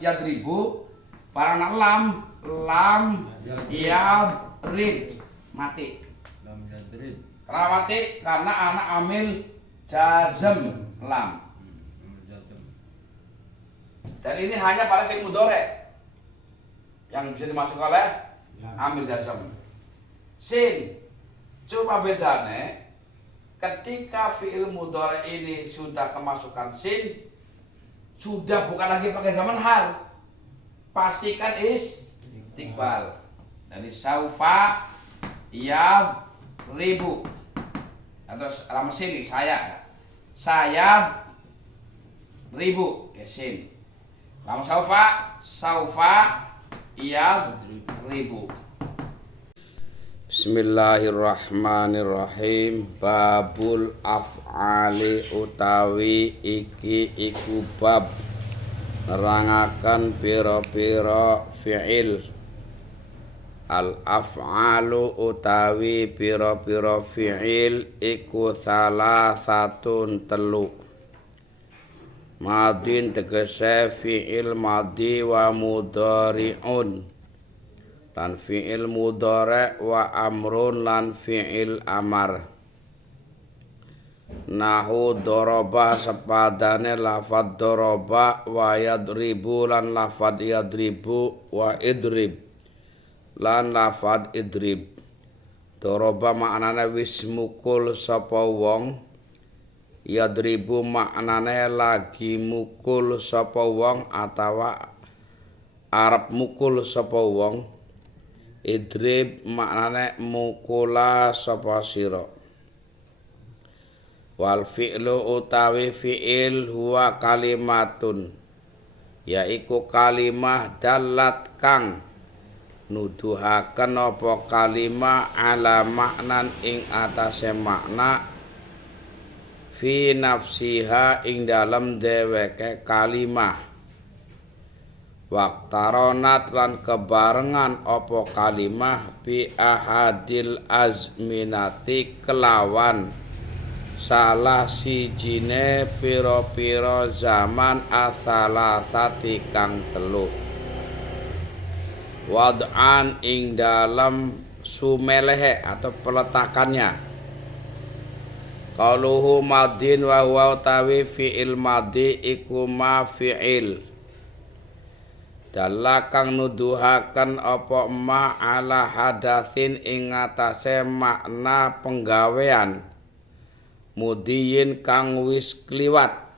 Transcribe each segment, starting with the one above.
yadribu parang lam yadrib mati. Lam yadrib. Kenapa mati? Karena anak amil jazm lam. Dan ini hanya pada fi'il mudhari yang bisa dimasukkan oleh amil jazm. Sin, coba bedanya ketika fi'il mudhari ini sudah kemasukan sin, sudah bukan lagi pakai zaman hal, pastikan istiqbal. Jadi saufa yadribu atau lama sini saya ribu ya sin. Lama saufa yadribu. Bismillahirrahmanirrahim. Babul af'ali utawi iki iku bab nerangaken pira-pira fi'il. Al af'alu utawi pira-pira fi'il iku salasatun telu. Madin tegese fi'il madi wa mudhari'un lan fi'il mudhari' wa amrun lan fi'il amar. Nahu doroba sepadane lafad doroba wa yadribu lan lafad yadribu wa idrib lan lafad idrib. Doroba maknane wis mukul sapa wong, yadribu maknane lagi mukul sapa wong atawa arep mukul sapa wong, idrib maknane mukula sapa sira. Wal fi'lu utawi fi'il huwa kalimatun yaiku kalimah dalat kang nuduhaken apa kalimah ala maknan ing atase makna fi nafsiha ing dalem dheweke kalimah. Waqtaronat lan kebarengan apa kalimah bi ahadil azminati kelawan salah sijine pira-pira zaman asalasati kang telu. Wad'an ing dalam sumelehe atau peletakannya. Qauluhu madin wa huwa utawi fi'il madi iku ma fi'il dalla kang nuduhaken apa ma ala hadatsin ing atase makna penggawean mudiyin kang wis kliwat.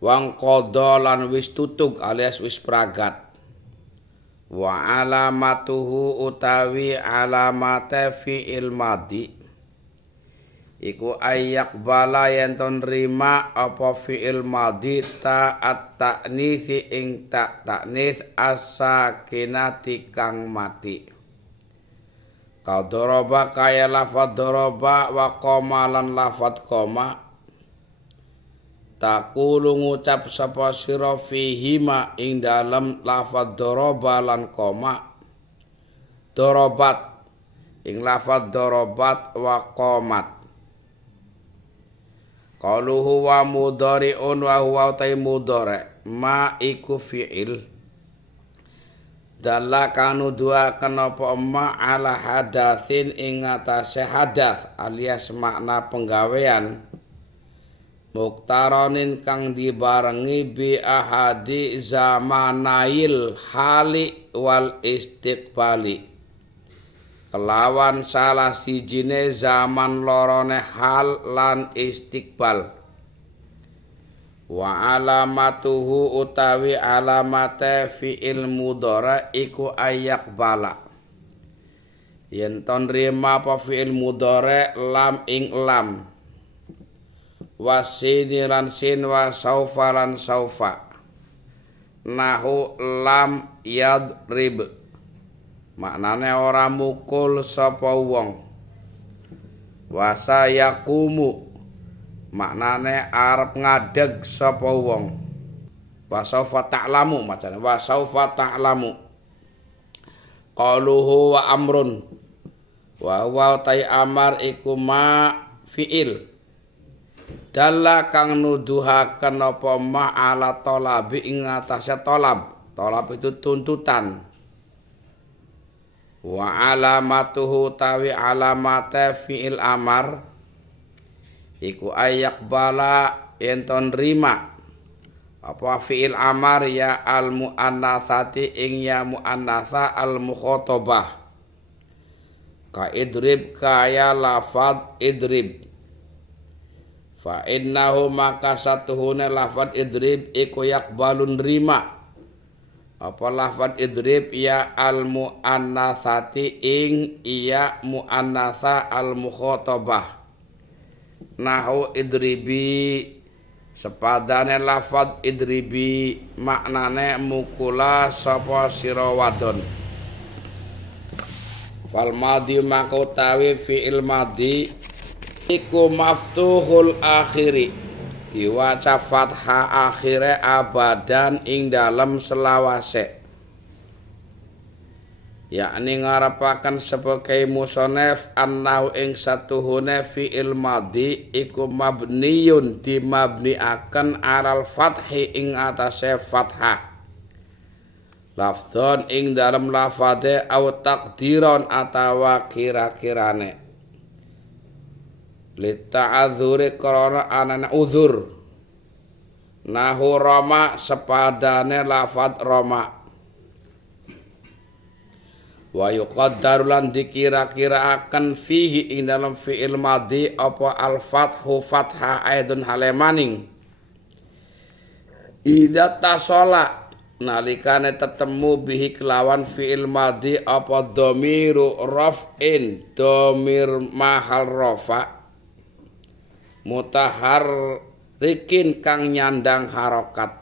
Wang qadha lan wis tutug alias wis pragat. Wa alamatuhu utawi alamate fi'il madi iku ayak bala yen ton rima apa fi'il madi ta'at ta'nisi ing ta'nis as-sakinati kang mati. Qadharaba kaya lafadz daraba wa qoma lan lafadz qoma. Taqulu ngucap sapa sira fihima ing dalem lafadz daraba lan qoma. Darabat ing lafadz darabat wa qomat. Qaluhu wa mudhari'un wa huwa ta mudhari' ma iku fi'il dalla kanu dua kenapa ma ala hadatsin ing atase hadath alias makna penggawean muktaronin kang dibarengi bi ahadi zamanail hali wal istiqbali kelawan salah sijine zaman lorone hal lan istiqbal. Wa alamatuhu utawi alamate fi'il mudhari iku ayak bala yen ton rima apa fi'il mudhari lam ing lam wasini lan sin wa saufa lan saufa. Nahu lam yadrib maknane ora mukul sapa wong. Wasayakumu maknane arep ngadeg sapa wong. Wasaufa ta'lamu macane wasaufa ta'lamu. Qaluhu wa amrun wa huwa tai amar iku ma fi'il dalla kang nuduhaken apa ma ala talabi ing atase talab. Talab itu tuntutan. Wa alamatuhu tawi alamate fi'il amar iku ayak bala yenton rima apa fi'il amar ya al muannatsati ing ya muannatsa al mukhatabah ka idrib kaya lafad idrib fa innahu maka satuhune lafad idrib iku yakbalun rima apa lafad idrib ya al muannatsati ing iya muannatsa al mukhatabah nahu idribi sepadane lafad idribi maknane mukula sapa sira wadon fal madhi maka utawi fi'il madhi iku maftuhul akhiri diwaca fathah akhire abadan ing dalem selawase yakni ngarepaken sebagai musonef annahu ing satuhune fi'il madhi iku mabniyun dimabniaken alal fathi ing atase fathah lafdzon ing dalem lafade au takdiron atawa kira-kirane lita'adzuri krana anane uzur nahu roma sepadane lafad roma wa yuqaddaru lan dikira-kiraaken fihi ing dalam fi'il madhi apa al fathu fathah aidun halemaning idza tasala nalikane tetemu bihi kelawan fi'il madhi apa dhamiru raf'in dhamir mahal rafa mutaharrikin kang nyandang harokat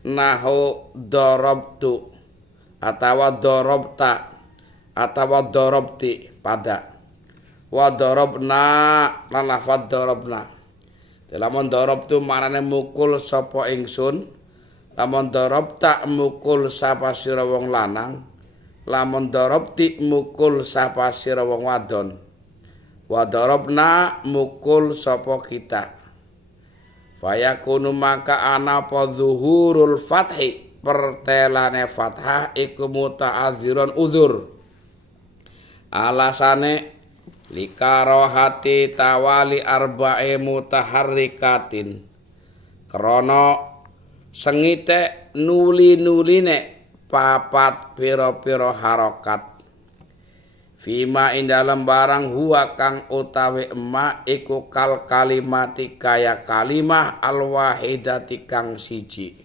nahu darabtu atawa darabta atawa darabti pada wa darabna lan lafadz darabna lamun darabtu manane mukul sapa ingsun lamun darabta mukul sapa sira wong lanang lamun darabti mukul sapa sira wong wadon wa darabna mukul sapa kita fayakunu maka ana apa zuhurul fathi pertelane fathah iku muta'adziron uzur alasane likarohati tawali arba'i mutaharrikatin krana sengite nuli-nuline papat pira-pira harokat fima ing dalem barang huwa kang utawi emak iku kal kalimati kaya kalimah al wahidati kang siji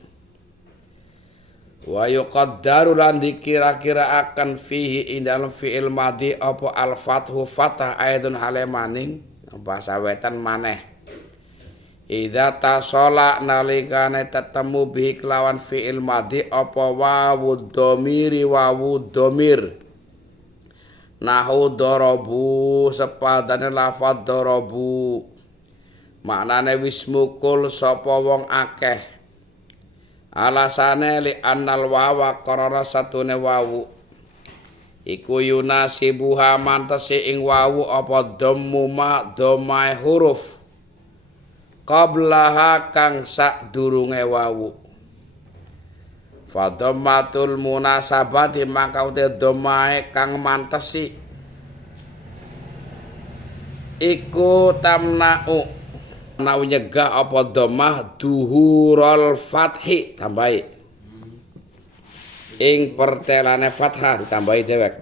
wa yuqaddaru lan dikira-kira akan fihi ing dalem fi'il madhi apa al fathu fathah aidun halemaning bahasa wetan maneh idza tasala nalikane tetemu bihi kelawan fi'il madhi apa wawu dhamiri wawu dhamir nahu darabu sepadane lafadz darabu maknane wis mukul sapa wong akeh alasane li annal wawa qarara satune wawu iku yunasibuha mantese ing wawu apa dhammu ma dhammae huruf qablaha kang sadurunge wawu fadhammatul munasabati maka uti dhammae kang mantesi iku tamna'u nau nyegah apa dhammah duhurul fathi tambahi ing pertelane fathah ditambahi dewek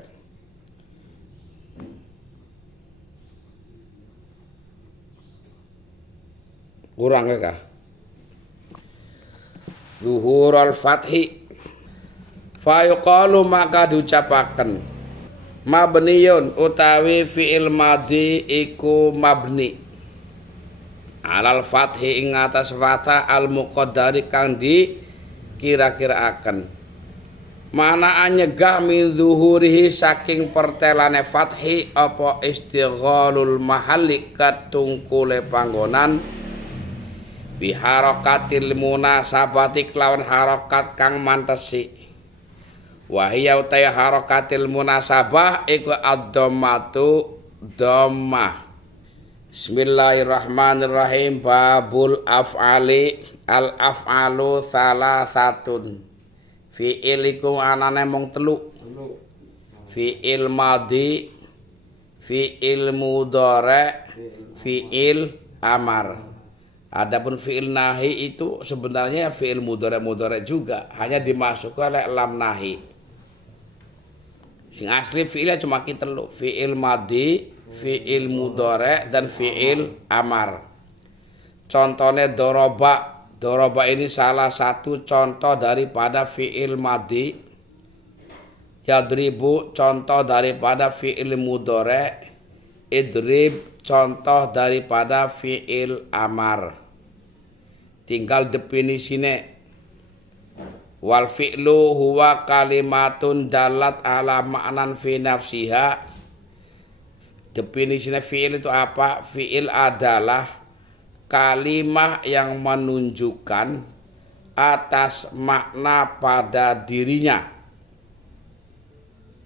kurang ya kah duhurul fathi fayuqalu maka diucapaken mabniyun utawi fi'il madhi iku mabni alal fathi ing atas fathah al muqaddari kang di kira-kiraaken mana nyegah min zuhurihi saking pertelane fathi apa istighalul mahalli katungkule panggonan biharakatil munasabati kelawan harakat kang mantesi wahia utai harakatil munasabah iku ad-dhammatu dhammah Bismillahirrahmanirrahim. Babul af'ali. Al af'alu salasatun. Fi'il iku anane mung telu. Fi'il madhi, fi'il mudhari', fi'il amar. Adapun fi'il nahi itu sebenarnya fi'il mudhari' juga, hanya dimasukkan oleh lam nahi. Sing asli fi'ilnya cuma kita telu, fi'il madhi, fi'il mudhari' dan fi'il amar. Contohnya doroba. Doroba ini salah satu contoh daripada fi'il madhi. Yadribu contoh daripada fi'il mudhari'. Idrib contoh daripada fi'il amar. Tinggal definisinya. Wal fi'lu huwa kalimatun dalat ala ma'nan fi nafsiha. Definisinya fi'il itu apa? Fi'il adalah kalimah yang menunjukkan atas makna pada dirinya.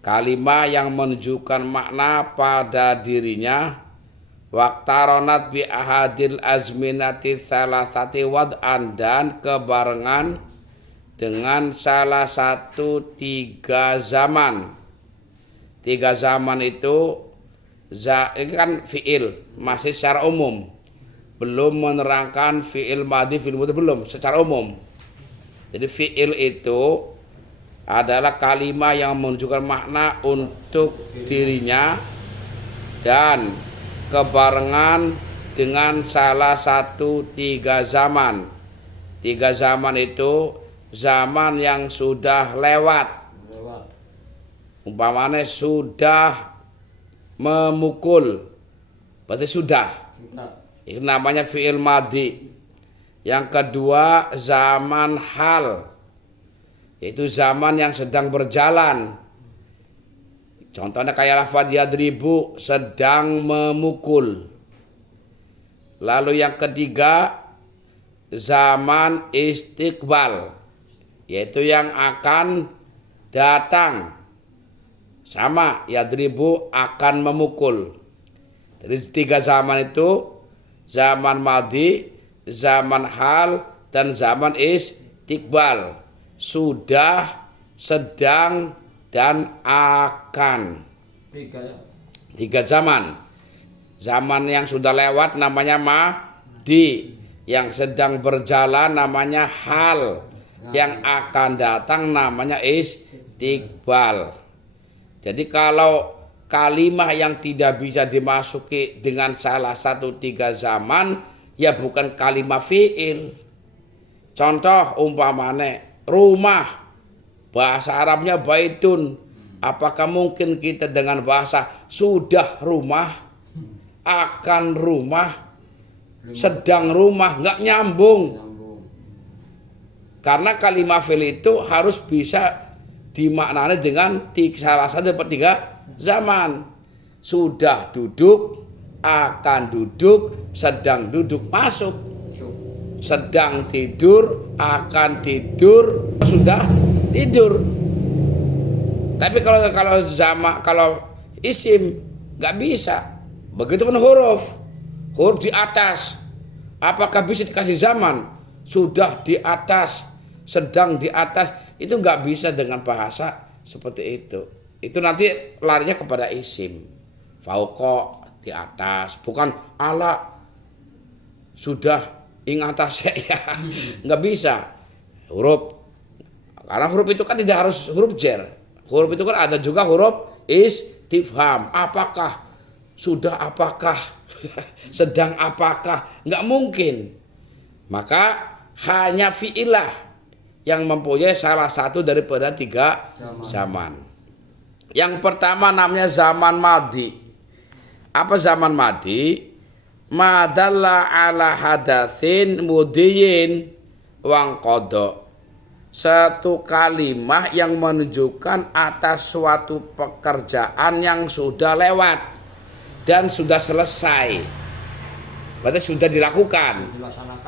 Kalimah yang menunjukkan makna pada dirinya. Waqtaronat bi ahadil azminati salasati wad'an, dan kebarengan dengan salah satu 3 zaman. 3 zaman itu ini kan fi'il masih secara umum, belum menerangkan fi'il madhi, fi'il mudhari belum, secara umum. Jadi fi'il itu adalah kalimat yang menunjukkan makna untuk dirinya dan kebarengan dengan salah satu 3 zaman. 3 zaman itu zaman yang sudah lewat. Umpamanya sudah memukul, berarti sudah. Itu namanya fi'il madhi. Yang kedua zaman hal, yaitu zaman yang sedang berjalan. Contohnya kayak lafaz yadribu, sedang memukul. Lalu yang ketiga zaman istiqbal, yaitu yang akan datang. Sama, yadribu akan memukul. Jadi 3 zaman itu, zaman madhi, zaman hal, dan zaman istiqbal. Sudah, sedang, dan akan. 3 zaman. Zaman yang sudah lewat namanya madhi, yang sedang berjalan namanya hal, yang akan datang namanya istiqbal. Jadi kalau kalimah yang tidak bisa dimasuki dengan salah satu 3 zaman, ya bukan kalimah fi'il. Contoh umpamanya rumah, bahasa Arabnya baitun. Apakah mungkin kita dengan bahasa sudah rumah, akan rumah, sedang rumah, nggak nyambung. Karena kalimah fi'il itu harus bisa dimaknai dengan salah satu dari 3 zaman. Sudah duduk, akan duduk, sedang duduk, masuk. Sedang tidur, akan tidur, sudah tidur. Tapi kalau isim nggak bisa. Begitupun huruf di atas. Apakah bisa dikasih zaman? Sudah di atas, sedang di atas. Itu nggak bisa dengan bahasa seperti itu. Itu nanti larinya kepada isim. Fauqa, di atas, bukan ala sudah ing atas ya. Nggak bisa. Huruf, karena huruf itu kan tidak harus huruf jar. Huruf itu kan ada juga huruf istifham. Apakah, sudah apakah, sedang apakah, nggak mungkin. Maka hanya fi'ilah yang mempunyai salah satu daripada 3 zaman. Yang pertama namanya zaman madhi. Apa zaman madhi? Madalla ala hadatsin mudhiyin wang qada. Satu kalimah yang menunjukkan atas suatu pekerjaan yang sudah lewat dan sudah selesai. Berarti sudah dilakukan.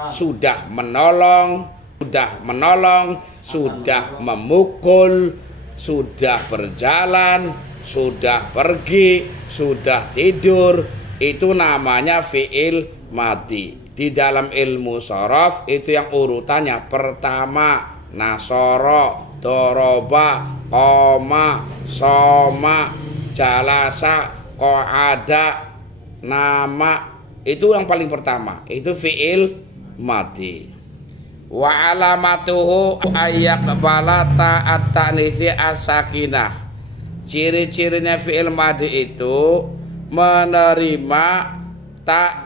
Sudah menolong, sudah memukul, sudah berjalan, sudah pergi, sudah tidur, itu namanya fi'il madhi. Di dalam ilmu shorof itu yang urutannya pertama nasoro, doroba, koma, soma, jalasa, qa'ada, nama. Itu yang paling pertama. Itu fi'il madhi. Wa alamatuhu ayyaqbala ta'at ta'nithi as-sakinah. Ciri-cirinya fi'il madhi itu menerima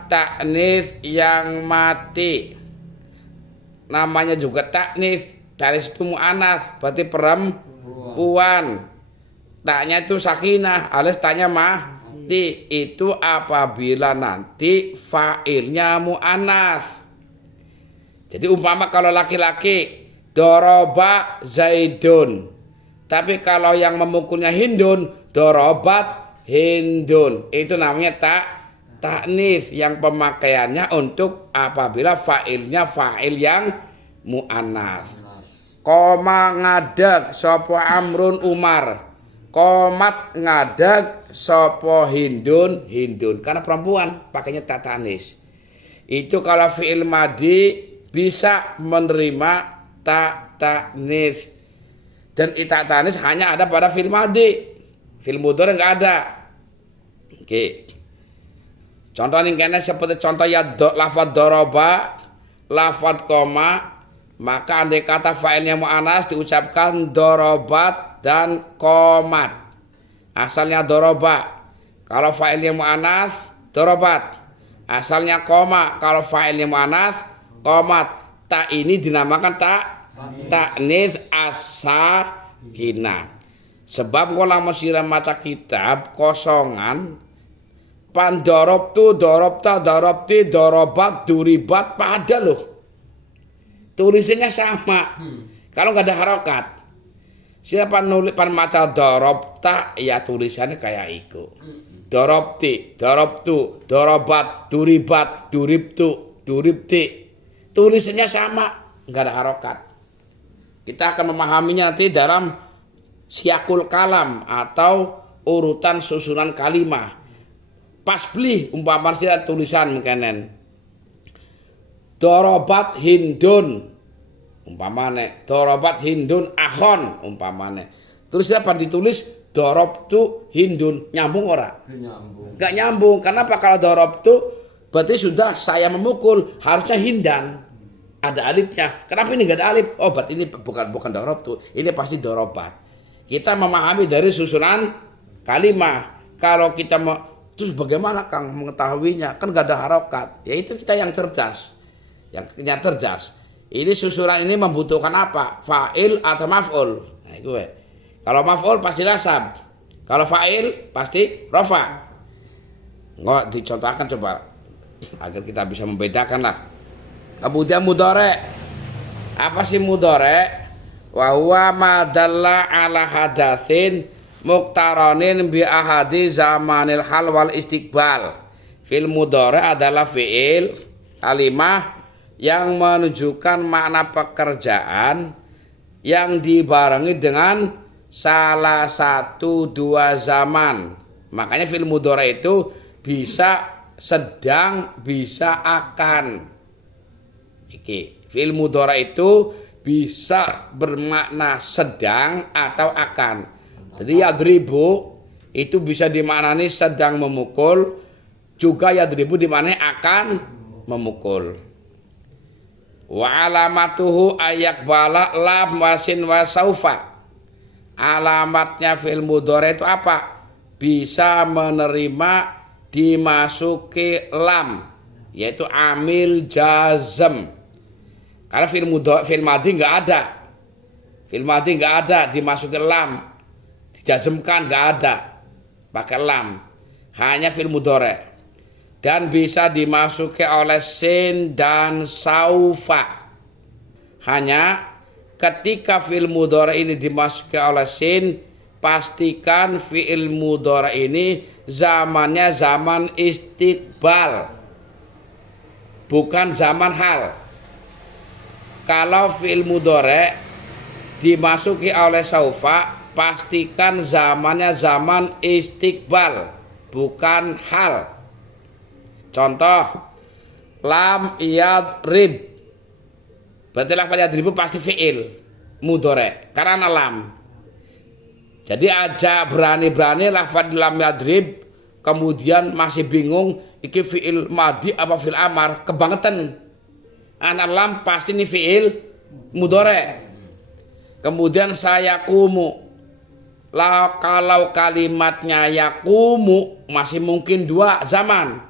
ta'nis yang mati. Namanya juga ta'nis, dari situ mu'anats, berarti perempuan. Taknya itu sakinah, alias taknya mati. Itu apabila nanti fa'ilnya mu'anats. Jadi umpama kalau laki-laki doroba Zaidun, tapi kalau yang memukulnya Hindun, dorobat Hindun. Itu namanya ta'nis yang pemakaiannya untuk apabila fa'ilnya fa'il yang mu'anats. Koma ngadeg sopo Amrun Umar, komat ngadeg sopo Hindun Hindun. Karena perempuan pakainya ta'nis. Itu kalau fi'il madhi bisa menerima ta'nis. Dan ta'nis hanya ada pada fi'il madhi. Fi'il mudhari enggak ada. Oke. Contoh ini kena seperti contoh ya lafadz doroba, lafadz koma, maka andai kata fa'ilnya mu'anats diucapkan dorobat dan komat. Asalnya doroba. Kalau fa'ilnya mu'anats dorobat. Asalnya koma. Kalau fa'ilnya mu'anats komat. Ta ini dinamakan ta'nis as-sakinah. Sebab kalau masih maca kitab kosongan pandorobtu, dorobta, dorobti, dorobat, duribat pada loh. Tulisannya sama. Kalau nggak ada harokat. Siapa nulis maca dorobta ya tulisannya kayak itu. Dorobti, dorobtu, dorobat, duribat, duribtu, duribti. Tulisannya sama, nggak ada harokat. Kita akan memahaminya nanti dalam siakul kalam atau urutan susunan kalimah. Pas beli umpama sih tulisan mungkinan dorobat Hindun umpamane, dorobat Hindun akhon umpamane. Terus apa ditulis dorobtu Hindun, nyambung ora? Enggak nyambung. Kenapa? Kalau dorobtu berarti sudah saya memukul, harusnya Hindan. Ada alifnya. Kenapa ini enggak ada alif? Oh, berarti ini bukan dorobtu, ini pasti dorobat. Kita memahami dari susunan kalimah. Kalau kita terus bagaimana Kang mengetahuinya? Kan gak ada harokat. Ya itu kita yang cerdas. Yang cerdas. Ini susunan ini membutuhkan apa? Fa'il atau maf'ul. Nah, itu ya. Kalau maf'ul pasti nasab. Kalau fa'il pasti rofa. Nggak dicontohkan coba. Agar kita bisa membedakan lah. Kemudian mudhari. Apa sih mudhari? Wa huwa ma dalla ala hadatsin muqtaranin bi ahadi zamanil hal wal istiqbal. Fi'il mudhari adalah fi'il kalimah yang menunjukkan makna pekerjaan yang dibarengi dengan salah satu dua zaman. Makanya fi'il mudhari itu bisa sedang, bisa akan. Iki, fi'il mudhari itu bisa bermakna sedang atau akan. Jadi yadribu itu bisa dimaknani sedang memukul, juga yadribu dimaknani akan memukul. Wa alamatuhu ayakbala lam wasin wa saufa. Alamatnya fi'il mudhari itu apa? Bisa menerima dimasuki lam, yaitu amil jazm. Karena fi'il madhi enggak ada. Fi'il madhi enggak ada dimasuki lam. Dijazmkan enggak ada. Pakai lam. Hanya fi'il mudhari. Dan bisa dimasuki oleh sin dan saufa. Hanya ketika fi'il mudhari ini dimasuki oleh sin, pastikan fi'il mudhari ini zamannya zaman istiqbal, bukan zaman hal. Kalau fi'il mudhari dimasuki oleh saufa, pastikan zamannya zaman istiqbal, bukan hal. Contoh lam yadrib. Berarti lafal yadribu pasti fi'il mudhari karena lam. Jadi aja berani-berani lafal lam yadrib kemudian masih bingung iki fi'il madhi apa fi'il amar, kebangetan. Ana lam pasti ini fi'il mudhari. Kemudian saya kumu. Lah kalau kalimatnya yakumu masih mungkin dua zaman.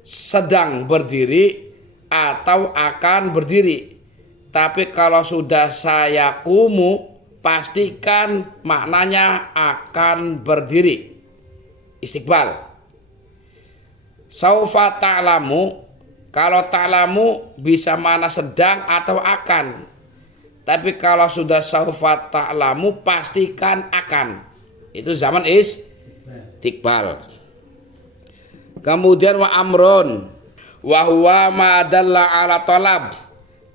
Sedang berdiri atau akan berdiri. Tapi kalau sudah saya kumu pastikan maknanya akan berdiri. Istiqbal. Saufa ta'lamu, kalau ta'lamu bisa mana sedang atau akan. Tapi kalau sudah saufa ta'lamu pastikan akan. Itu zaman istiqbal. Kemudian wa amrun wa huwa ma dalla ala talab.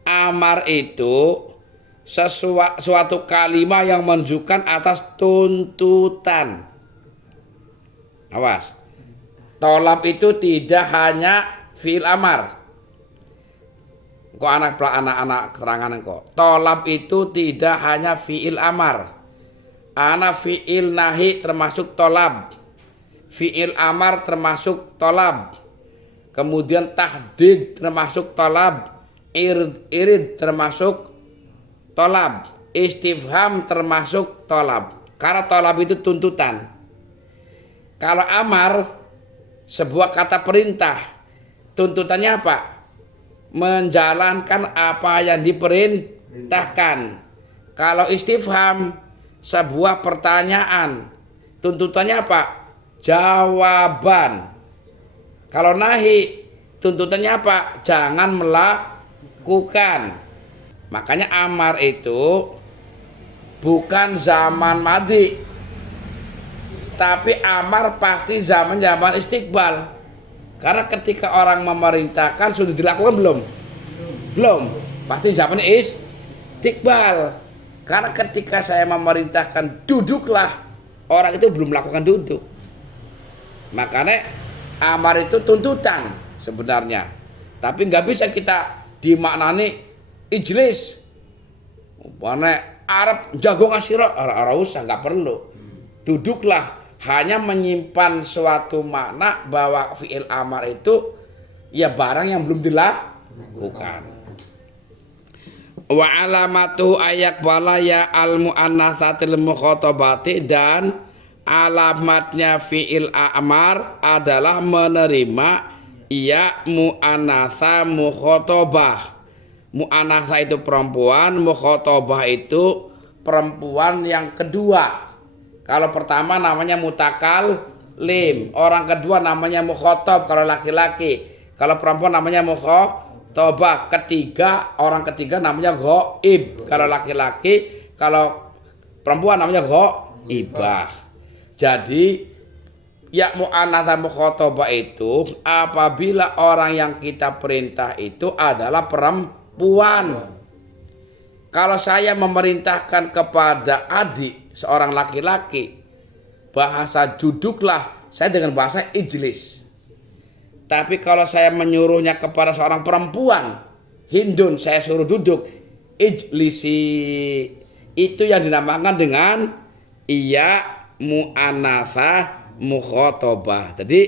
Amar itu suatu kalimat yang menunjukkan atas tuntutan. Awas. Talab itu tidak hanya fi'il amar. Kok anak keterangan kok. Talab itu tidak hanya fi'il amar. Ana fi'il nahi termasuk talab. Fi'il amar termasuk talab. Kemudian tahdid termasuk talab. Irid termasuk talab. Istifham termasuk talab. Karena talab itu tuntutan. Kalau amar sebuah kata perintah, tuntutannya apa? Menjalankan apa yang diperintahkan. Kalau istifham sebuah pertanyaan, tuntutannya apa? Jawaban. Kalau nahi tuntutannya apa? Jangan melakukan. Makanya amar itu bukan zaman madhi, tapi amar pasti zaman istiqbal. Karena ketika orang memerintahkan sudah dilakukan belum? Belum. Pasti zaman istiqbal. Karena ketika saya memerintahkan duduklah, orang itu belum melakukan duduk. Makanya amar itu tuntutan sebenarnya. Tapi nggak bisa kita dimaknani ijlis. Mana Arab jago ngasiro, Arab usah nggak perlu. Duduklah. Hanya menyimpan suatu makna bahwa fi'il amar itu ya barang yang belum dilakukan. Wa alamatu ayak balaya al muannatsatil mukhatabati, dan alamatnya fi'il amar adalah menerima ya muannatsa mukhatabah. Muannatsa itu perempuan, mukhatabah itu perempuan yang kedua. Kalau pertama namanya mutakallim, orang kedua namanya mukhatab kalau laki-laki. Kalau perempuan namanya mukhatabah, orang ketiga namanya ghaib kalau laki-laki, kalau perempuan namanya ghaibah. Jadi ya muannatsa mukhatabah itu apabila orang yang kita perintah itu adalah perempuan. Kalau saya memerintahkan kepada adik seorang laki-laki, bahasa duduklah, saya dengan bahasa ijlis. Tapi kalau saya menyuruhnya kepada seorang perempuan, Hindun, saya suruh duduk, ijlisi. Itu yang dinamakan dengan iya muannatsa mukhatabah. Jadi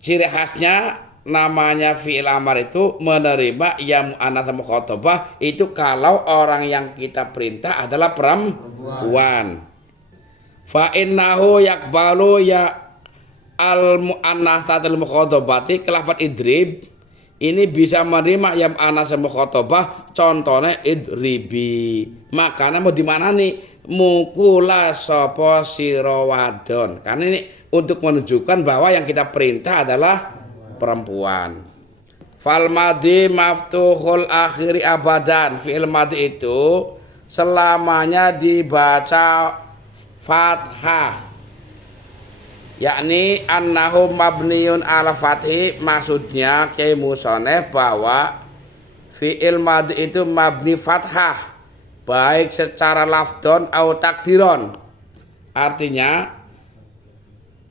ciri khasnya namanya fi'il amar itu menerima ya muannatsa mukhatabah itu kalau orang yang kita perintah adalah perempuan. Fa innahu yaqbalu ya al muannatsatil mukhatabati kelafat idrib, ini bisa menerima ya muannatsa mukhatabah, contohnya idribi. Makanya mau di mana nih? Mukula sapa sira wadon. Karena ini untuk menunjukkan bahwa yang kita perintah adalah perempuan. Fal madhi maftuhul akhiri abadan. Fi'il madhi itu selamanya dibaca fathah, yakni annahu mabniun ala fathi. Maksudnya Kyai Musoneh bahwa fi'il madhi itu mabni fathah, baik secara lafdon atau takdiron. Artinya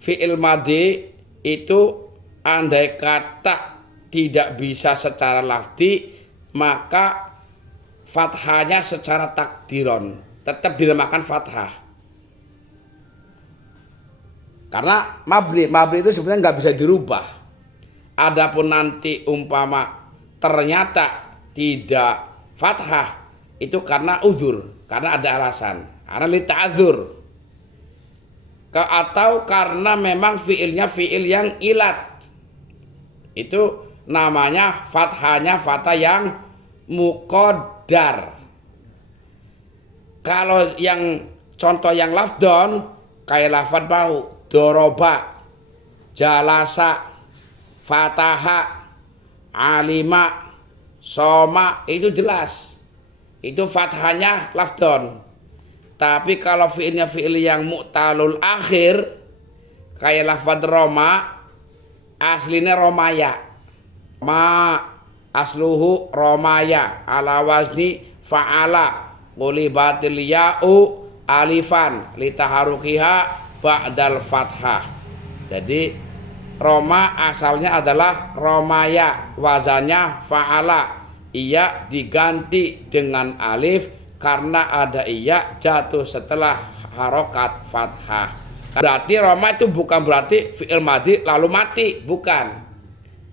fi'il madhi itu andai kata tidak bisa secara lafzi, maka fathahnya secara takdiron tetap dinamakan fathah. Karena mabni itu sebenarnya nggak bisa dirubah. Adapun nanti umpama ternyata tidak fathah, itu karena uzur, karena ada alasan, karena li ta'dzur. Atau karena memang fiilnya fiil yang ilat. Itu namanya fathahnya fathah yang muqaddar. Kalau yang contoh yang lafdon kayak lafad bau, doroba, jalasa, fataha, alima, soma, itu jelas. Itu fathahnya lafdon. Tapi kalau fiilnya fiil yang mu'talul akhir kayak lafad roma, aslinya romaya. Ma asluhu romaya ala wazni fa'ala qulibatil ya'u alifan litaharukiha ba'dal fathah. Jadi Roma asalnya adalah romaya, wazannya fa'ala. Iya diganti dengan alif karena ada iya jatuh setelah harokat fathah. Berarti Roma itu bukan berarti fi'il madhi lalu mati, bukan.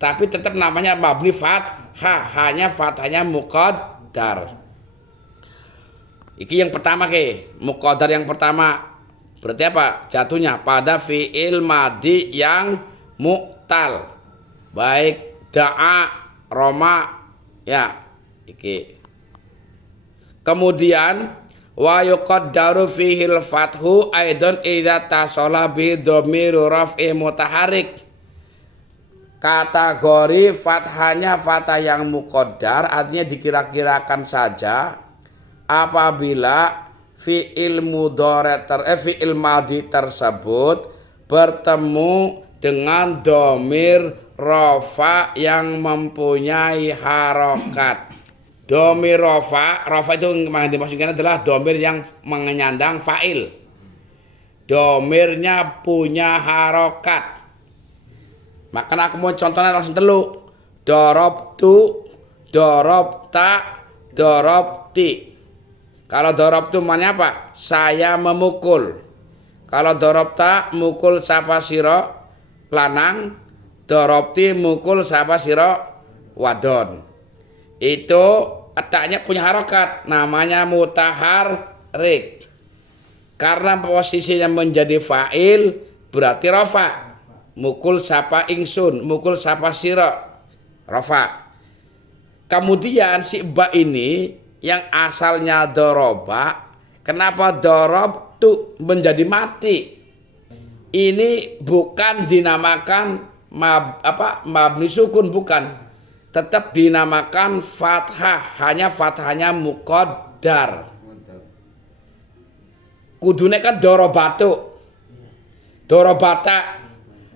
Tapi tetap namanya mabni fathah, hanya fathahnya muqaddar. Iki yang pertama muqaddar yang pertama. Berarti apa? Jatuhnya pada fi'il madhi yang mu'tal. Baik da'a, Roma, ya, iki. Kemudian wa yuqaddaru fihil fathu aidan idza tasala bi dhamiru raf'i mutaharrik. Kategori fathahnya fathah yang muqaddar artinya dikira-kirakan saja apabila fi'il fi'il madhi tersebut bertemu dengan dhamir rafa yang mempunyai harokat. Dhamir rafa itu yang dimaksudkan adalah dhamir yang menyandang fa'il. Dhamirnya punya harokat. Maka aku mau contohnya langsung telu. Darabtu, darabta, darabti. Kalau darabtu maknanya apa? Saya memukul. Kalau darabta mukul sapa sira lanang, darabti mukul sapa sira wadon. Itu etaknya punya harokat, namanya mutaharrik. Karena posisinya menjadi fa'il berarti rafa. Mukul sapa ingsun, mukul sapa sira, rafa. Kemudian si ba ini yang asalnya doroba, kenapa dorob tuh menjadi mati? Ini bukan dinamakan mabni sukun, bukan. Tetap dinamakan fathah, hanya fathahnya muqaddar. Kudune kan dorobatu, dorobata,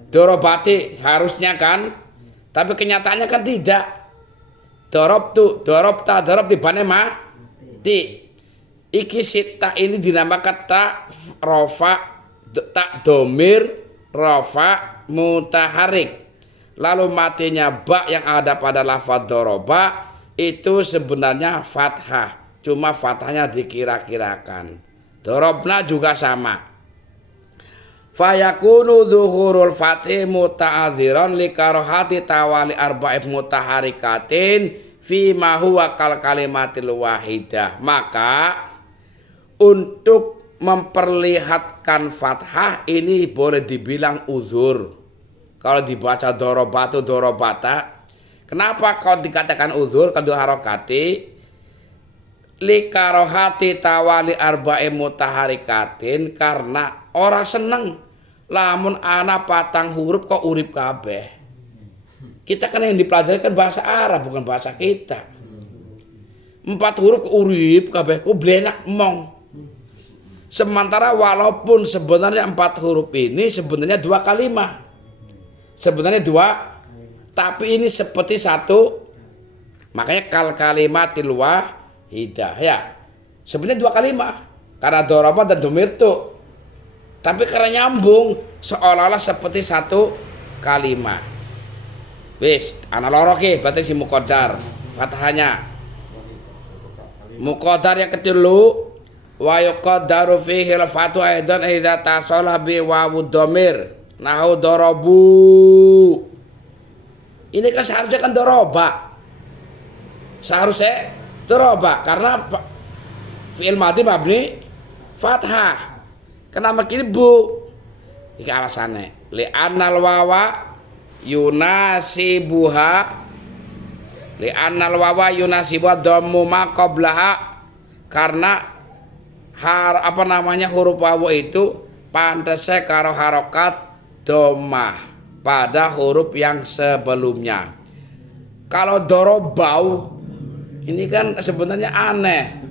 dorobati harusnya kan, tapi kenyataannya kan tidak. Dorobtu, dorobta, dorobti bane mati. Iki sita ini dinamakan tak rofa, tak domir rofa mutaharik. Lalu matinya ba yang ada pada lafadz doroba itu sebenarnya fathah, cuma fathahnya dikira-kirakan. Dorobna juga sama. Fayakunu zuhurul fathi muta'adziran li karohati tawali arba'ib mutaharikatin fi ma huwa kal kalimatil wahidah. Maka untuk memperlihatkan fathah ini boleh dibilang uzur. Kalau dibaca dorobatu dorobata, kenapa kalau dikatakan uzur kalau harokati? Li karohati tawali arba'im mutaharikatin, karena orang seneng lamun ana patang huruf kok urip kabeh. Kita kan yang dipelajari kan bahasa Arab bukan bahasa kita. 4 huruf urip kabeh ku blenak mong. Sementara walaupun sebenarnya 4 huruf ini sebenarnya 2 kalimat. Sebenarnya 2, tapi ini seperti 1. Makanya kal kalimatil wahidah ya. Sebenarnya 2 kalimat. Karena doraba dan domir tuh. Tapi karena nyambung seolah-olah seperti 1 kalimah. Wis, ana loro ki berarti si muqaddar. Fathahnya. Muqaddar yang kedulu wa yuqaddaru fihi al-fathu aidan idza tasala bi wawu dhamir. Nahu darabu. Ini kan seharusnya kan doroba. Seharusnya doroba karena fi'il madhi mabni fathah. Kenapa kini bu? Iki alasannya. Li'annal wawa yunasibuha. Li'annal wawa yunasibuha dhammu ma qablaha. Karena huruf wawu itu pantasnya karo harokat dhammah pada huruf yang sebelumnya. Kalau dorobau ini kan sebenarnya aneh.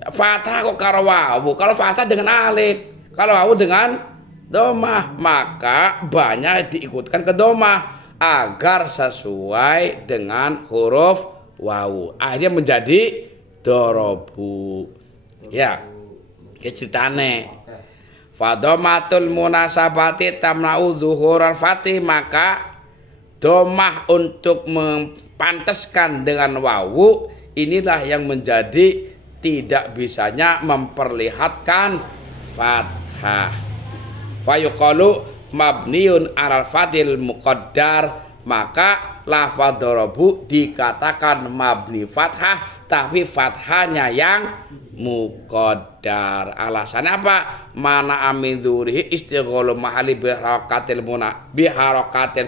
Fathah kok karo wawu. Kalau fathah dengan alif, kalau wawu dengan dhammah, maka banyak diikutkan ke dhammah agar sesuai dengan huruf wawu. Akhirnya menjadi dorobu. Ya, ceritane. Fadomatul munasabati tamna'u zuhural fatih, maka domah untuk mempantaskan dengan wawu inilah yang menjadi tidak bisanya memperlihatkan fathah. Fayuqalu mabniun alal fathil muqaddar, maka lafadz dorobu dikatakan mabni fathah tapi fathahnya yang muqaddar. Alasannya apa? Mana amin dzurihi istighalu mahali biharakatil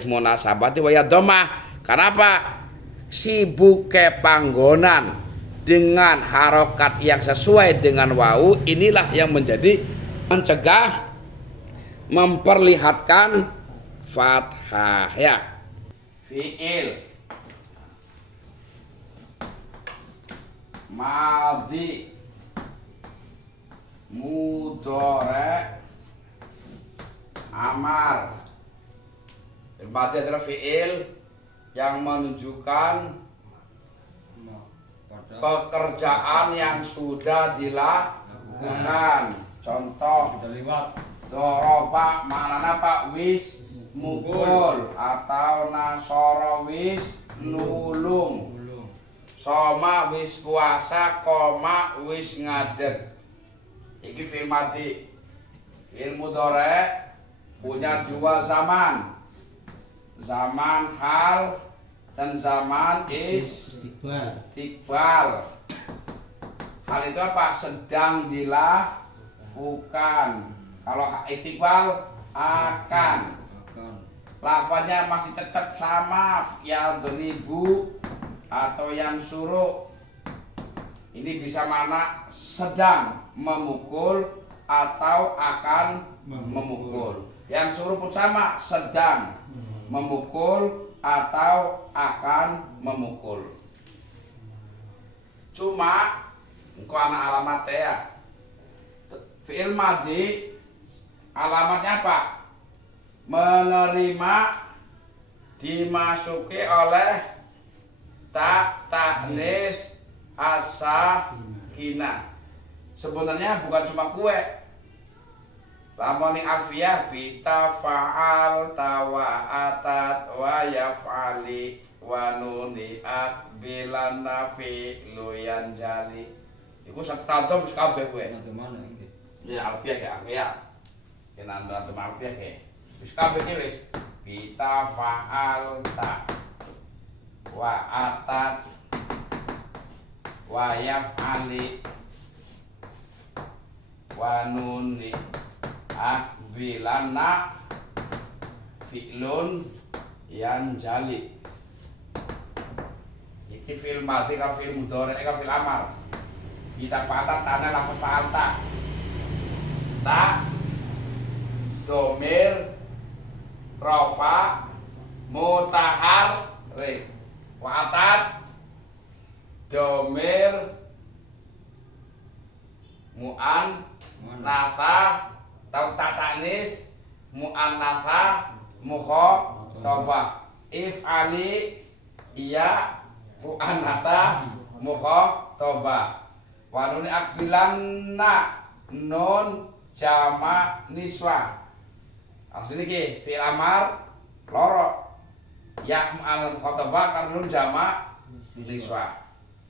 munasabati wa ya dhammah. Kenapa? Sibuke panggonan dengan harokat yang sesuai dengan wawu inilah yang menjadi mencegah memperlihatkan fathah. Ya, fi'il madhi mudhari amar. Madhi adalah fi'il yang menunjukkan pekerjaan yang sudah dilakukan. Contoh doroba maknanya apa? Wis mukul atau nasoro wis nulung. Soma wis puasa, koma wis ngadeg. Iki fi'il madhi. Fi'il mudhari punya dua zaman. Zaman hal dan zaman istiqbal. Hal itu apa? Sedang dilakukan. Kalau istiqbal akan. Lafaznya masih tetap sama, ya beribu atau yang suruh. Ini bisa mana sedang memukul atau akan memukul. Yang suruh pun sama, sedang memukul atau akan memukul. Cuma engkau anak alamatnya ya. Fi'il madhi alamatnya apa? Menerima dimasuki oleh ta'nis as-sakinah. Sebenarnya bukan cuma kue. Lamoni alfiyah bita fa'al tawa atat wa yaf'ali wa nuni akbilan nafi luyan jali. Iku satu tadom sekabeh kue. Mana ini? Ya alfiyah ke alfiyah. Kenan tadom alfiyah ke. Wis kabeh ki wis. Bita fa'al ta wa atat wa yaf'ali wa nuni akbilana fi'lun yan jali. Iki fi'il madhi karo fi'il mudhari karo fi'il amar. Kita fa'atat tanah lafaz fa'alta. Ta domir rafa mutahar re wa'atat domir mu'an nafah tau tatanis mu'annatha mukhatabah if'ali iya mu'annatha mukhatabah wa nun akbilanna nun jama niswa. Asline iki fi'il amar loro. Ya al khotbah karun jamak niswa.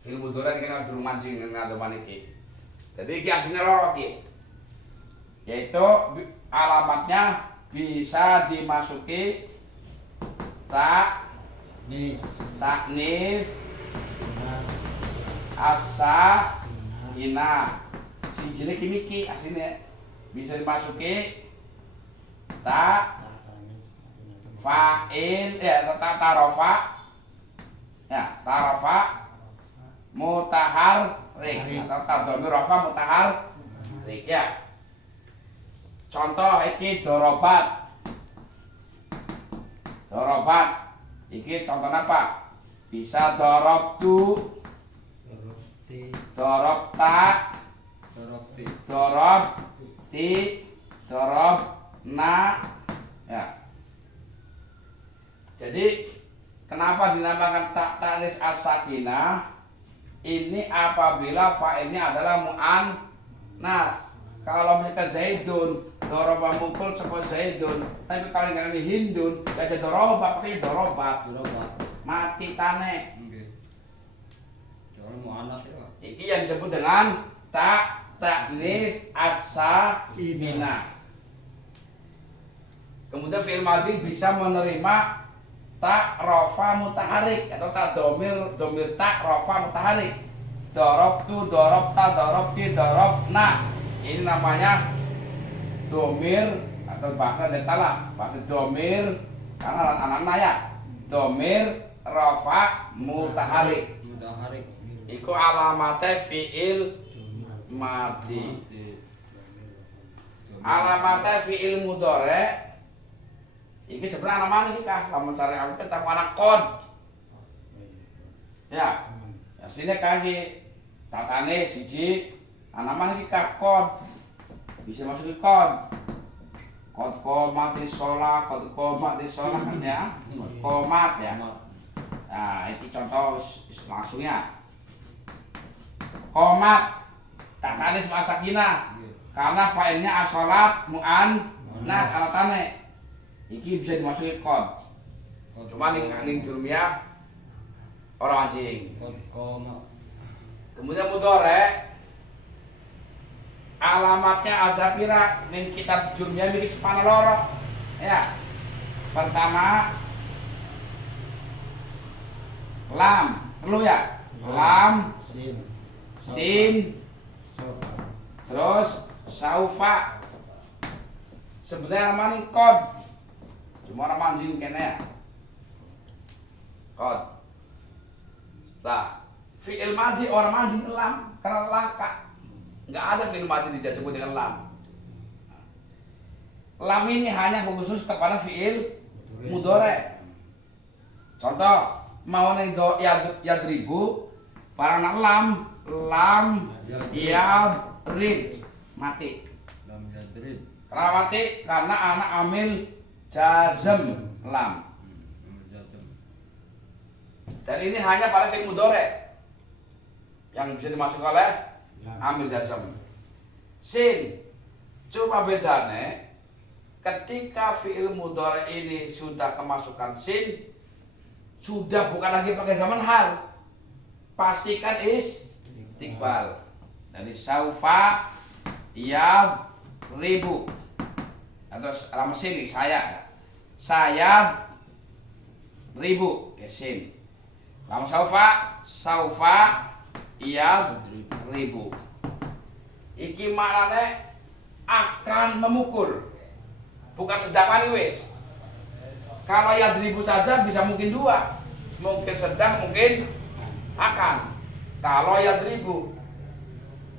Fi'il mudhari kena durung mancing ngadoman iki. Jadi iki asline loro iki. Yaitu alamatnya bisa dimasuki taknif asa ina sijine kimiki asline bisa dimasuki fa'il ya tarofa ya tarofa mutaharrik atau tadhamir rafa mutaharrik ya. Contoh iki dorobat iki contohnya apa? Bisa dorobtu, dorobta, dorobti, dorobna ya. Jadi kenapa dinamakan ta'tanis as-sakinah? Ini apabila fa'ilnya adalah mu'annas. Kalau mereka Zaidun, doroba mukul seperti Zaidun, tapi kalau yang ini Hindun, gak ada doroba, pakai dorobat, mati tane. Ini yang disebut dengan ta'tanis as-sakinah. Kemudian fi'il madhi bisa menerima tak rofa mutaharik atau tak domir tak rofa mutaharik. Dorobtu, dorobta, dorobti, dorobna. Ini namanya domir atau bahasa detalah, bahasa domir karena anak-anak ya. Domir rofa mutaharik. Iku alamate fi'il madhi. Alamate fi'il mudhari iki sebenarnya namanya iki kah lamun cari aku ketemu anak kod. Ya. Asline kaki tatane siji namanya iki kah kod. Bisa masuk ke kod. Kod komati sholah, kod komati sholah kan ya. Komat ya. Nah, ini contoh langsungnya. Komat tatanis masakina karena failnya asolat mu'annas alatane. Iki bisa dimasuki kod. Cuma ning jurmiyah orang anjing. Kemudian mudhari alamatnya ada pira ning kitab jurmiyah milik sepana loro. Ya. Pertama lam, perlu ya? Lam, sin, terus saufa. Sebenarnya namanya kod. Cuma orang manjing kene ya. Kod. Nah, fi'il madhi orang manjing lam karena laka. Enggak ada fi'il madhi disebut dengan lam. Lam ini hanya khusus kepada fi'il mudhari. Contoh, mau nih yadribu para lam yadrib mati. Lam yadrib. Kenapa mati? Karena anak amil jazm lam. Dan ini hanya pada fi'il mudhari yang bisa dimasukkan oleh amil jazm. Sin. Coba bedanya ketika fi'il mudhari ini sudah kemasukan sin, sudah bukan lagi pakai zaman hal. Pastikan istiqbal. Dari saufa yadribu atau lama sini saya ribu sin. Lama saufa yadribu. Iki maknane akan memukul. Bukan sedang wis. Kalau yadribu saja bisa mungkin dua. Mungkin sedang, mungkin akan. Kalau yadribu.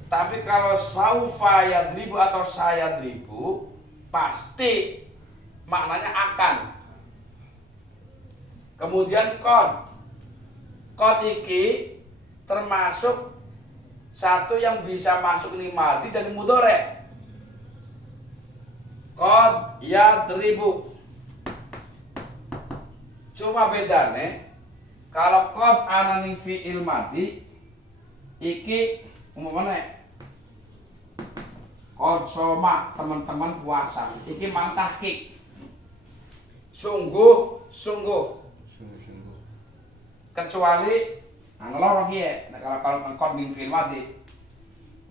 Tapi kalau saufa yadribu atau sayadribu pasti maknanya akan. Kemudian kod. Kod iki termasuk satu yang bisa masuk ni madhi dan mudhari. Kod yadribu. Cuma bedane kalau kod anani fi'il madhi iki umpamane kod soma teman-teman puasa iki mang tahqiq. Sungguh kecuali ngelorong ya kalau ngkot ning film mati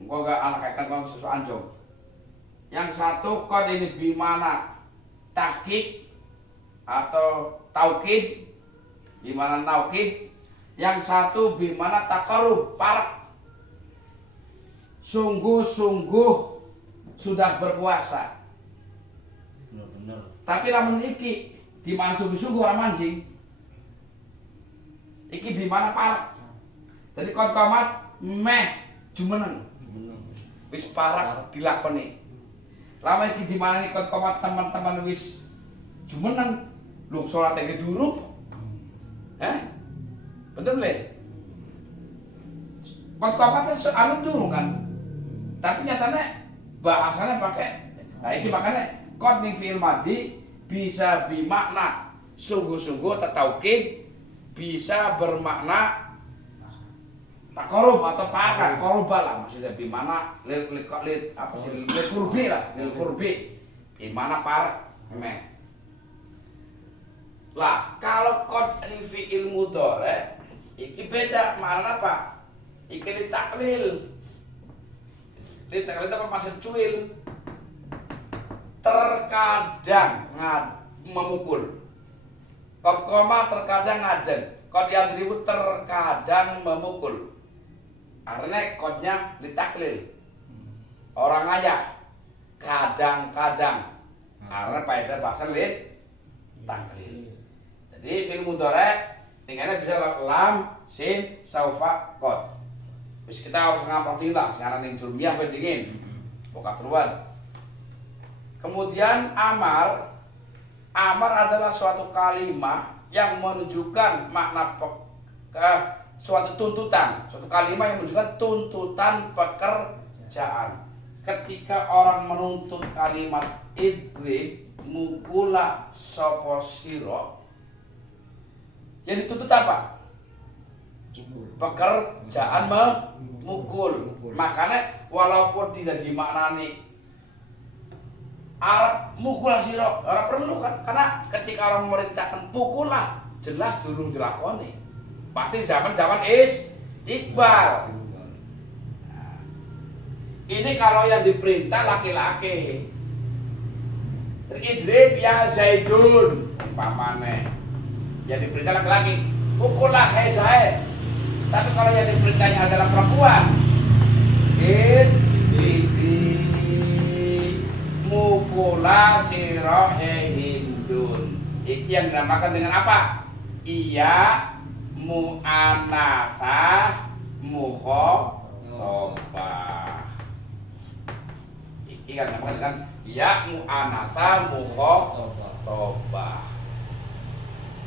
engko gak anak ikan kok susu anjong. Yang satu kod ini bimana tahqiq atau taukid, bimana naukid. Yang satu bimana taqarrub, parak. Sungguh-sungguh sudah berpuasa. Bener. Tapi lamun iki di mana sungguh-sungguh ora mancing. Iki di mana parak. Jadi kod komat meh jumeneng. Wis parak dilakoni. Lama iki di mana nih kod komat teman-teman wis jumeneng. Lu salat iki durung. Bener le? Kod komat kan anu durung kan. Tapi nyatanya bahasanya pakai. Nah ini makanya kod ning fi'il madhi bisa bermakna sungguh-sungguh taukid, bisa bermakna taqarrub atau parak, qoroba lah maksudnya bimana lil kurbi lah, lil kurbi bimana parak meh. Lah kalau kod ning fi'il mudhari iki beda makna apa? Iki ditaklil. Ditaklil apa maksud cuil? Terkadang memukul. Kod koma terkadang ngaden. Kod yang diribut terkadang memukul. Karena kodnya ditaklil. Orang aja kadang-kadang. Karena faedah bahasa taklil. Jadi fi'il mudhari tinggalnya bisa lam, sin, saufa, kod. Terus kita harus ngapain lah sekarang yang jurmiah bedingin. Buka teruan. Kemudian amar adalah suatu kalimat yang menunjukkan makna suatu tuntutan, suatu kalimat yang menunjukkan tuntutan pekerjaan. Ketika orang menuntut kalimat idrib mukula sapa sira, yang dituntut apa? Pekerjaan memukul. Makanya walaupun tidak dimaknani Arab mukul sira, ora perlu kan? Karena ketika orang memerintahkan pukullah, jelas durung dilakoni. Pasti zaman-zaman istiqbal. Nah, ini kalau yang diperintah laki-laki. Idrib ya Zaidun, umpamane. Yang diperintah laki-laki, pukullah hai Zaid. Tapi kalau yang diperintahnya adalah perempuan, mukula sira hindun. Iki yang dinamakan dengan apa? Iya mu'anatsa mukhatabah. Iki kan dinamakan dengan iya mu'anatsa mukhatabah.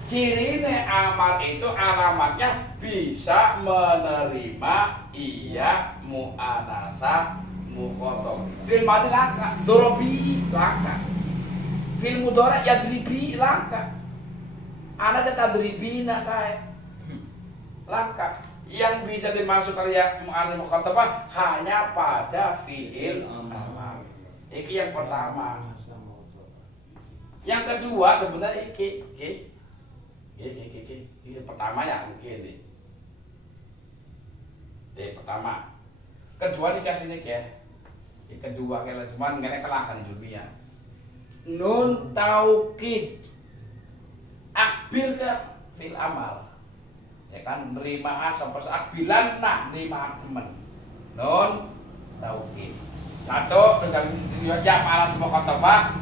Cirine amal itu alamatnya bisa menerima iya mu'anatsa mukhatab. Fil madhi langka, dorobi langka. Fil mudhari yadribi langka. Ana tadribina kae. Langka. Yang bisa dimasukkan ya mu'anatsa mukhatabah hanya pada fi'il amal. Iki yang pertama. Yang kedua sebenarnya iki. Ini pertama ya mungkin nih. Pertama. Kedua dikasih nih ya. Yang kedua kalau cuman ngene kelangkan dunia. Nun taukid. Akbil ke fil amal. Ya kan nerima sampai akbilan nah nerima temen. Nun taukid. Satu dengan ya malah semua kata.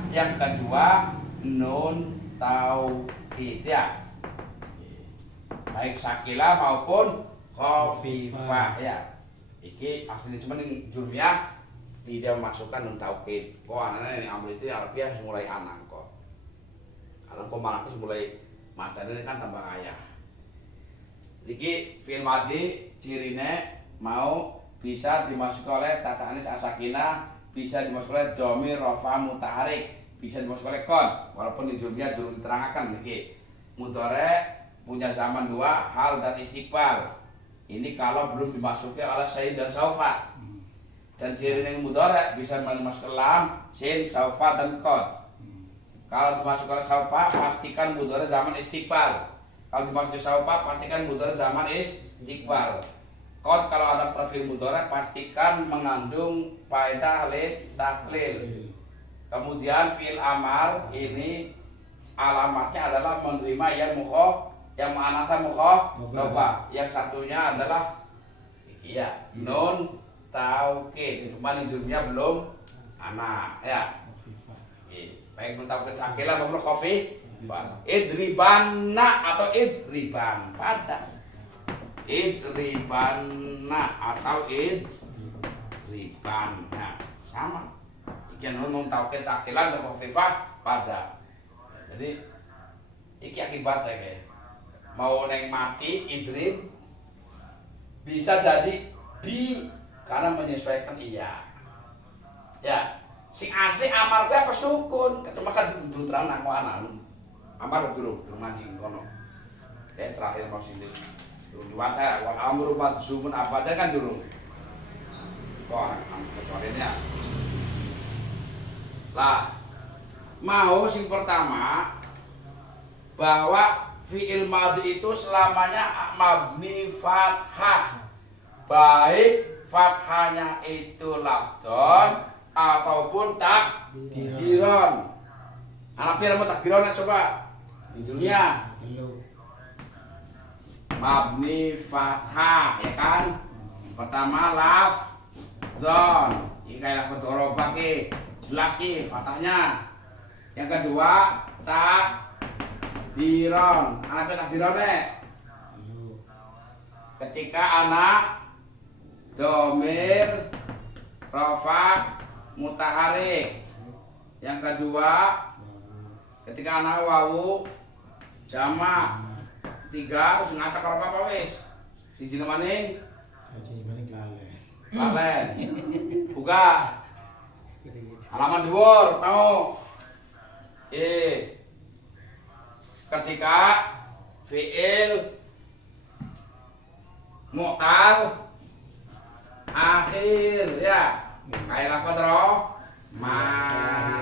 Yang kedua nun taukid ya. Baik sakila maupun khafifah ya. Iki aslinya cuma yang jurmiah tidak memasukkan nun taukid. Kok anaknya ini ambil itu Arabiah mulai anak kok. Karena kok malah mulai mata ini kan tambah ayah. Iki fi'il madhi cirine mau bisa dimasukkan oleh tata anis asakina, bisa dimasukkan oleh dhamir rafa mutaharik, bisa dimasukkan oleh kon. Walaupun di jurmiah belum diterangkan iki. Mudhari punya zaman dua hal dan istiqbal. Ini kalau belum dimasuki oleh Said dan Saufa. Dan ciri yang mudhari bisa masuk lam, sin, saufa dan qad. Kalau dimasukkan saufa pastikan mudhari zaman istiqbal. Kalau dimasuki saufa pastikan mudhari zaman istiqbal. Qad kalau ada perfil mudhari pastikan mengandung faedah taklil. Kemudian fi'il amar ini alamatnya adalah menerima yang ma'anatha mukhatabah. Yang satunya adalah iya nun taukid. Cuma jumlahnya belum ana ya. Baik nun taukid sakilah maupun khafi. Idribanna atau idriban pada idribanna atau idriban nah, sama iki nun taukid sakilan atau khafifah pada. Jadi iki akibatnya kayak mau neng mati idrib bisa jadi bi karena menyesuaikan iya ya sing asli amar gue apa sukun cuma kan dulu terang nang wana amar dulu mancing kono terakhir maksudnya dulu diwaca wal amru madzumun apa ada kan dulu kok kecualinya lah mau sing pertama bahwa fi'il madhi itu selamanya mabni fathah baik fathahnya itu lafdon ataupun takdiron. Anak biar mau takdiron coba dunia mabni fathah ya kan pertama lafdon ini kayak lafdon doroba ki jelas ki fathahnya yang kedua takdiron anak takdiron ketika anak domir rofa mutaharik yang kedua ketika anak wawu jamak tiga terus ngata karo apa wis siji maning lalen buka halaman dhuwur mau ketika fi'il mu'tal akhir ya kayak lafaz ma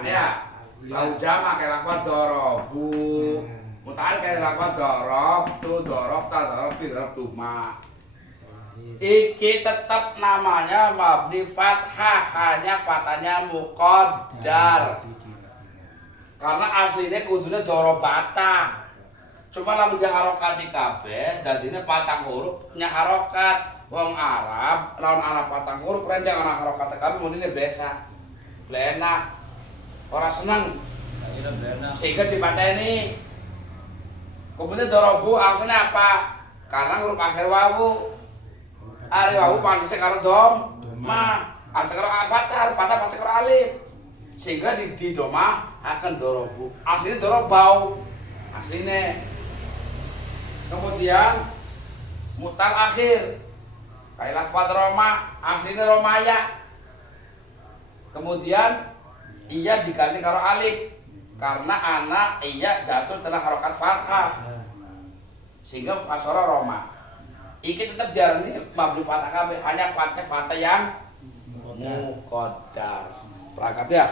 ya lau jama kayak lafaz dorobu mutal kayak lafaz dorob tu dorob tu ma iki tetap namanya mabni fathah hanya fathahnya muqaddar karena aslinya kudune dorobata cuma lamun dia harokati kabeh dadine patang huruf nya harokat wong Arab lawan Arab patang huruf rendang ana harokat kabeh mundine biasa enak ora seneng sehingga dipateni kemudian dorobu alasannya apa karena huruf akhir wawu ari wawu panise karo dom ma aja karo fathah panise karo alif sehingga di doma akan dorobu aslinya dorobau aslinya kemudian mutal akhir kayak lafaz Roma aslinya Romaya kemudian iya diganti karo alif karena anak iya jatuh setelah harokat fathah sehingga fasara Roma iki tetap diarani mabni fathah kabeh hanya fathah yang muqaddar perangkat ya